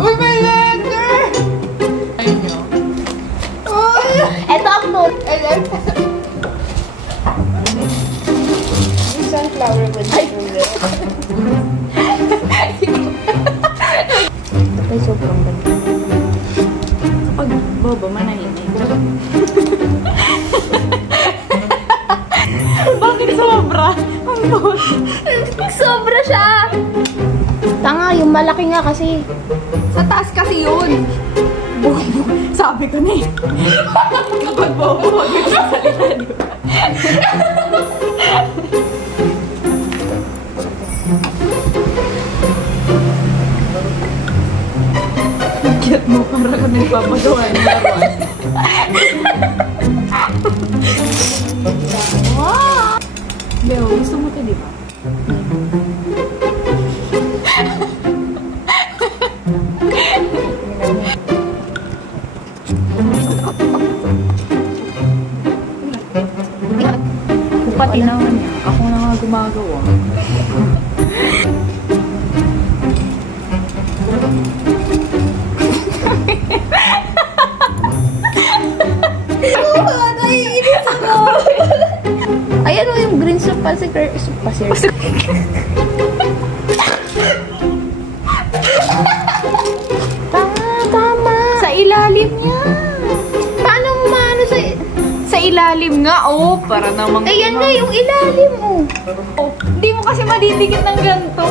Uy, may letter! Ayun nyo. Uy! Ito ang note. Sunflower with sugar. Ito ay sobrang ganda. Kapag bobo, manahimik. Bakit sobra? Ang bobo. Sobra siya. Tanga, yung malaki nga kasi. Sa taas kasi yun. Bobo. Sabi ko na eh. Kapag bobo, huwag nagsasalita, di ba? Cute mo, para ka nagpapagawa ng laruan. Wow! Leo, gusto mo ito, di ba? Pati naman niya. Ako na nga gumagawa. Naiinis ako. Ayan o yung green soup pasir. Tama. Sa ilalim niya. Paano mo maano Sa ilalim nga, oh. Para namang... Ayan nga yung ilalim mo. Oh, hindi mo kasi madidikit ng ganito.